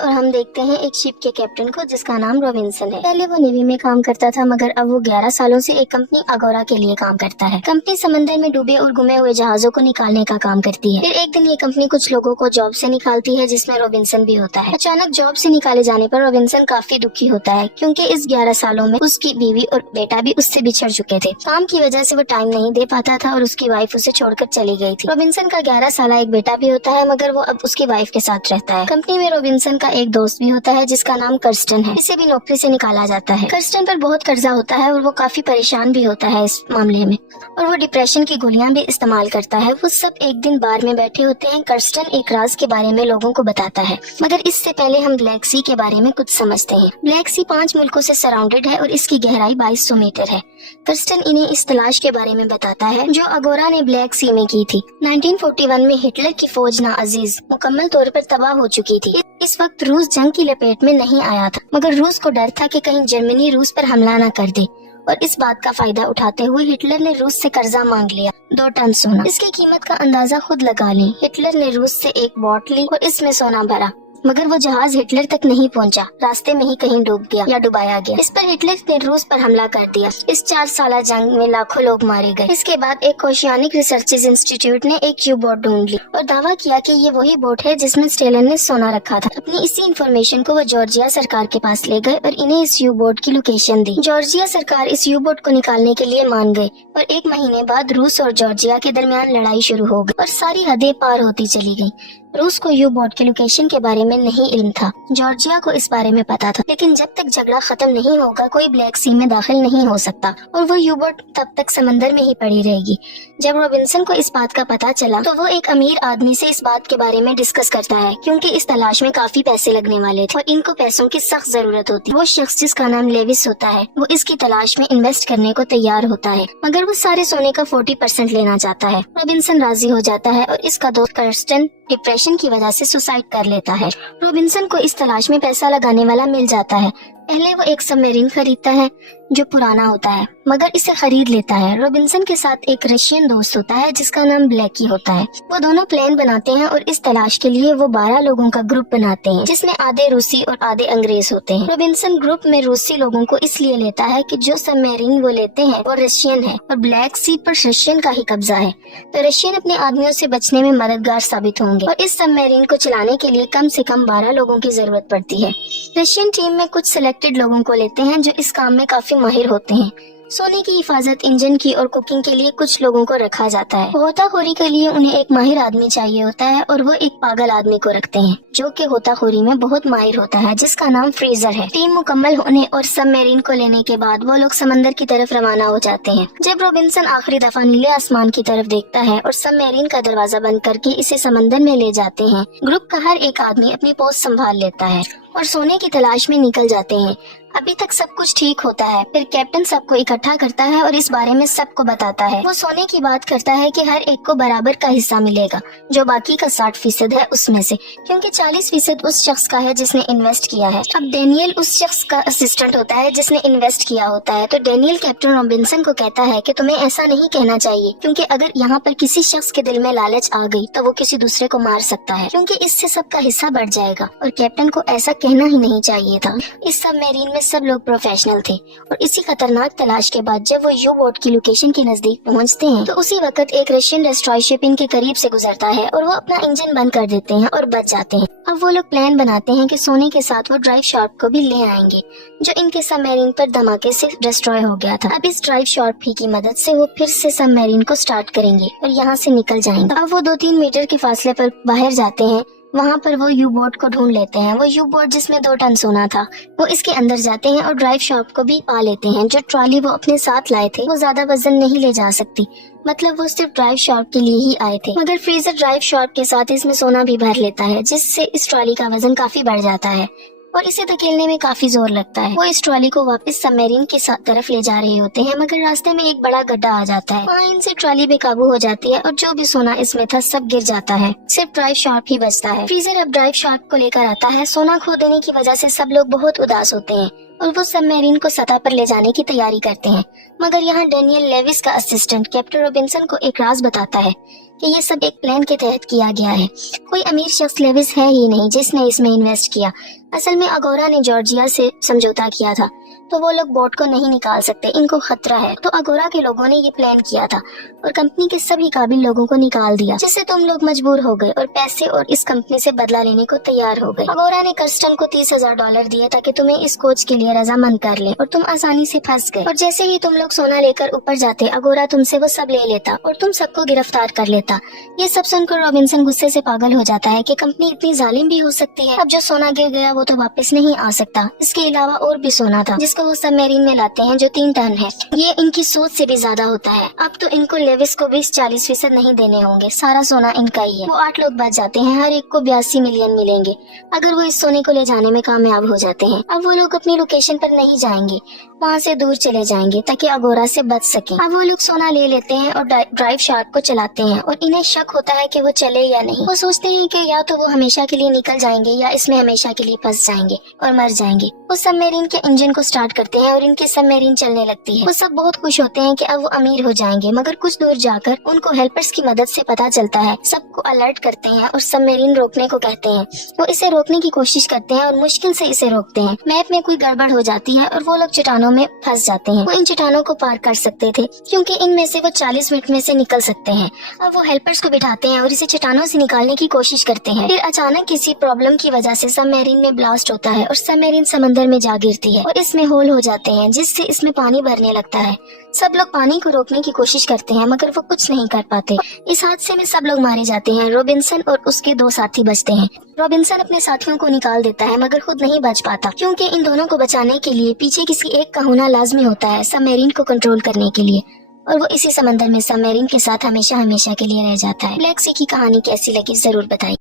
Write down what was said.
और हम देखते हैं एक शिप के कैप्टन को जिसका नाम रॉबिन्सन है। पहले वो नेवी में काम करता था मगर अब वो 11 सालों से एक कंपनी अगोरा के लिए काम करता है। कंपनी समंदर में डूबे और गुमे हुए जहाजों को निकालने का काम करती है। फिर एक दिन ये कंपनी कुछ लोगों को जॉब से निकालती है जिसमें रॉबिन्सन भी होता है। अचानक जॉब से निकाले जाने पर रॉबिन्सन काफी दुखी होता है क्योंकि इस 11 सालों में उसकी बीवी और बेटा भी उससे बिछड़ चुके थे। काम की वजह से वो टाइम नहीं दे पाता था और उसकी वाइफ उसे छोड़कर चली गई थी। रॉबिन्सन का 11 साल एक बेटा भी होता है मगर वो अब उसकी वाइफ के साथ रहता है। कंपनी में रॉबिन्सन का एक दोस्त भी होता है जिसका नाम कर्स्टन है। इसे भी नौकरी से निकाला जाता है। कर्स्टन पर बहुत कर्जा होता है और वो काफी परेशान भी होता है इस मामले में और वो डिप्रेशन की गोलियां भी इस्तेमाल करता है। वो सब एक दिन बार में बैठे होते हैं। कर्स्टन एक राज के बारे में लोगों को बताता है मगर इससे पहले हम ब्लैक सी के बारे में कुछ समझते हैं। ब्लैक सी 5 मुल्कों से सराउंडेड है और इसकी गहराई 2200 मीटर है। कर्स्टन इन्हें इस तलाश के बारे में बताता है जो अगोरा ने ब्लैक सी में की थी। 1941 में हिटलर की फौज नाअजीज मुकम्मल तौर पर तबाह हो चुकी थी। इस वक्त रूस जंग की लपेट में नहीं आया था मगर रूस को डर था कि कहीं जर्मनी रूस पर हमला न कर दे और इस बात का फायदा उठाते हुए हिटलर ने रूस से कर्जा मांग लिया 2 टन सोना। इसकी कीमत का अंदाजा खुद लगा लें। हिटलर ने रूस से एक बोट ली और इसमें सोना भरा मगर वो जहाज हिटलर तक नहीं पहुंचा। रास्ते में ही कहीं डूब गया या डुबाया गया। इस पर हिटलर ने रूस पर हमला कर दिया। इस 4 साला जंग में लाखों लोग मारे गए। इसके बाद एक ओशियानिक रिसर्चेज इंस्टीट्यूट ने एक यू बोट ढूंढ ली और दावा किया कि ये वही बोट है जिसमें स्टेलन ने सोना रखा था। अपनी इसी इंफॉर्मेशन को वो जॉर्जिया सरकार के पास ले गए और इन्हें इस यू बोट की लोकेशन दी। जॉर्जिया सरकार इस यू बोट को निकालने के लिए मान गए और 1 महीने बाद रूस और जॉर्जिया के दरमियान लड़ाई शुरू हो गई और सारी हदें पार होती चली गयी। रूस को यू बोट के लोकेशन के बारे में नहीं इल्म था। जॉर्जिया को इस बारे में पता था लेकिन जब तक झगड़ा खत्म नहीं होगा कोई ब्लैक सी में दाखिल नहीं हो सकता और वो यू बोट तब तक समंदर में ही पड़ी रहेगी। जब रॉबिन्सन को इस बात का पता चला तो वो एक अमीर आदमी से इस बात के बारे में डिस्कस करता है क्योंकि इस तलाश में काफी पैसे लगने वाले थे और इनको पैसों की सख्त जरूरत होती है। वो शख्स जिसका नाम लेविस होता है वो इसकी तलाश में इन्वेस्ट करने को तैयार होता है मगर वो सारे सोने का 40% लेना चाहता है। रॉबिन्सन राजी हो जाता है और इसका दोस्त कर्स्टन डिप्रेशन की वजह से सुसाइड कर लेता है। रॉबिन्सन को इस तलाश में पैसा लगाने वाला मिल जाता है। पहले वो एक सबमरीन खरीदता है जो पुराना होता है मगर इसे खरीद लेता है। रॉबिन्सन के साथ एक रशियन दोस्त होता है जिसका नाम ब्लैकी होता है। वो दोनों प्लान बनाते हैं और इस तलाश के लिए वो 12 लोगों का ग्रुप बनाते हैं जिसमें आधे रूसी और आधे अंग्रेज होते हैं। रॉबिन्सन ग्रुप में रूसी लोगों को इसलिए लेता है कि जो सबमरीन वो लेते हैं वो रशियन है और ब्लैक सी पर रशियन का ही कब्जा है तो रशियन अपने आदमियों से बचने में मददगार साबित होंगे और इस सबमरीन को चलाने के लिए कम से कम 12 लोगों की जरूरत पड़ती है। रशियन टीम में कुछ सिलेक्टेड लोगों को लेते हैं जो इस काम में काफी माहिर होते हैं। सोने की हिफाजत, इंजन की और कुकिंग के लिए कुछ लोगों को रखा जाता है। गोताखोरी के लिए उन्हें एक माहिर आदमी चाहिए होता है और वो एक पागल आदमी को रखते हैं जो कि गोताखोरी में बहुत माहिर होता है जिसका नाम फ्रेजर है। टीम मुकम्मल होने और सबमरीन को लेने के बाद वो लोग समंदर की तरफ रवाना हो जाते हैं। जब रॉबिन्सन आखिरी दफा नीले आसमान की तरफ देखता है और सबमरीन का दरवाजा बंद करके इसे समंदर में ले जाते हैं, ग्रुप का हर एक आदमी अपनी पोस्ट संभाल लेता है और सोने की तलाश में निकल जाते हैं। अभी तक सब कुछ ठीक होता है। फिर कैप्टन सबको इकट्ठा करता है और इस बारे में सबको बताता है। वो सोने की बात करता है कि हर एक को बराबर का हिस्सा मिलेगा जो बाकी का 60% है उसमें से, क्योंकि 40% उस शख्स का है जिसने इन्वेस्ट किया है। अब डेनियल उस शख्स का असिस्टेंट होता है जिसने इन्वेस्ट किया होता है तो डेनियल कैप्टन रॉबिन्सन को कहता है कि तुम्हें ऐसा नहीं कहना चाहिए क्योंकि अगर यहाँ पर किसी शख्स के दिल में लालच आ गई तो वो किसी दूसरे को मार सकता है क्योंकि इससे सबका हिस्सा बढ़ जाएगा और कैप्टन को ऐसा कहना ही नहीं चाहिए था। इस सबमरीन में सब लोग प्रोफेशनल थे और इसी खतरनाक तलाश के बाद जब वो यू बोट की लोकेशन के नजदीक पहुंचते हैं तो उसी वक्त एक रशियन डिस्ट्रॉय शिप इनके करीब से गुजरता है और वो अपना इंजन बंद कर देते हैं और बच जाते हैं। अब वो लोग प्लान बनाते हैं कि सोने के साथ वो ड्राइव शार्प को भी ले आएंगे जो इनके सबमरीन पर धमाके से डिस्ट्रॉय हो गया था। अब इस ड्राइव शार्प ही की मदद से वो फिर से सबमरीन को स्टार्ट करेंगे और यहाँ से निकल जाएंगे। अब वो 2-3 मीटर के फासले पर बाहर जाते हैं। वहाँ पर वो यू बोट को ढूंढ लेते हैं। वो यू बोट जिसमें 2 टन सोना था वो इसके अंदर जाते हैं और ड्राइव शॉप को भी पा लेते हैं। जो ट्रॉली वो अपने साथ लाए थे वो ज्यादा वजन नहीं ले जा सकती, मतलब वो सिर्फ ड्राइव शॉप के लिए ही आए थे। मगर फ्रीजर ड्राइव शॉप के साथ इसमें सोना भी भर लेता है जिससे इस ट्रॉली का वजन काफी बढ़ जाता है और इसे धकेलने में काफी जोर लगता है। वो इस ट्रॉली को वापस सबमरीन के तरफ ले जा रहे होते हैं मगर रास्ते में एक बड़ा गड्ढा आ जाता है। वहाँ इनसे ट्रॉली बेकाबू हो जाती है और जो भी सोना इसमें था सब गिर जाता है। सिर्फ ड्राइव शार्प ही बचता है। फ्रीजर अब ड्राइव शार्प को लेकर आता है। सोना खो देने की वजह से सब लोग बहुत उदास होते हैं और वो सबमरीन को सतह पर ले जाने की तैयारी करते हैं। मगर यहाँ डेनियल लेविस का असिस्टेंट कैप्टन रॉबिन्सन को एक राज बताता है कि ये सब एक प्लान के तहत किया गया है। कोई अमीर शख्स लेविस है ही नहीं जिसने इसमें इन्वेस्ट किया। असल में अगोरा ने जॉर्जिया से समझौता किया था, तो वो लोग बोट को नहीं निकाल सकते, इनको खतरा है। तो अगोरा के लोगों ने ये प्लान किया था और कंपनी के सभी काबिल लोगों को निकाल दिया, जिससे तुम लोग मजबूर हो गए और पैसे और इस कंपनी से बदला लेने को तैयार हो गए। अगोरा ने कस्टम को $30,000 दिए ताकि तुम्हें इस खोज के लिए रजामंद कर ले और तुम आसानी से फंस गए। और जैसे ही तुम लोग सोना लेकर ऊपर जाते, अगोरा तुमसे वो सब ले लेता और तुम सबको गिरफ्तार कर लेता। ये सब सुनकर रॉबिन्सन गुस्से से पागल हो जाता है कि कंपनी इतनी जालिम भी हो सकती है। अब जो सोना गिर गया वो तो वापस नहीं आ सकता। इसके अलावा और भी सोना था जिसको वो सबमरीन में लाते हैं, जो 3 टन है। ये इनकी सोच से भी ज्यादा होता है। अब तो इनको लेविस को 20-40% नहीं देने होंगे, सारा सोना इनका ही है। वो 8 लोग बच जाते हैं, हर एक को 82 मिलियन मिलेंगे अगर वो इस सोने को ले जाने में कामयाब हो जाते हैं। अब वो लोग अपनी लोकेशन पर नहीं जाएंगे, वहाँ से दूर चले जाएंगे ताकि अगोरा से बच सके। अब वो लोग सोना ले लेते हैं और ड्राइव शार्क को चलाते हैं और इन्हें शक होता है कि वो चले या नहीं। वो सोचते हैं कि या तो वो हमेशा के लिए निकल जाएंगे या इसमें हमेशा के लिए फंस जाएंगे और मर जाएंगे। वो सबमरीन के इंजन को स्टार्ट करते हैं और इनके सबमरीन चलने लगती है। वो सब बहुत खुश होते हैं कि अब वो अमीर हो जाएंगे, मगर कुछ दूर जाकर उनको हेल्पर्स की मदद से पता चलता है। सबको अलर्ट करते हैं और सबमरीन रोकने को कहते हैं। वो इसे रोकने की कोशिश करते हैं और मुश्किल से इसे रोकते हैं। मैप में कोई गड़बड़ हो जाती है और वो लोग चट्टानों में फंस जाते हैं। वो इन चट्टानों को पार कर सकते थे क्योंकि इनमें से वो 40 मिनट में से निकल सकते हैं। अब वो हेल्पर्स को बिठाते हैं और इसे चट्टानों से निकालने की कोशिश करते हैं। फिर अचानक किसी प्रॉब्लम की वजह से सबमरीन में ब्लास्ट होता है और सबमरीन समंदर में जा गिरती है और इसमें होल हो जाते हैं, जिससे इसमें पानी भरने लगता है। सब लोग पानी को रोकने की कोशिश करते हैं मगर वो कुछ नहीं कर पाते। इस हादसे में सब लोग मारे जाते हैं। रॉबिन्सन और उसके 2 साथी बचते हैं। रॉबिन्सन अपने साथियों को निकाल देता है मगर खुद नहीं बच पाता, क्योंकि इन दोनों को बचाने के लिए पीछे किसी एक का होना लाजमी होता है सबमरीन को कंट्रोल करने के लिए। और वो इसी समंदर में सबमरीन के साथ हमेशा हमेशा के लिए रह जाता है। ब्लैक सी की कहानी कैसी लगी जरूर बताइए।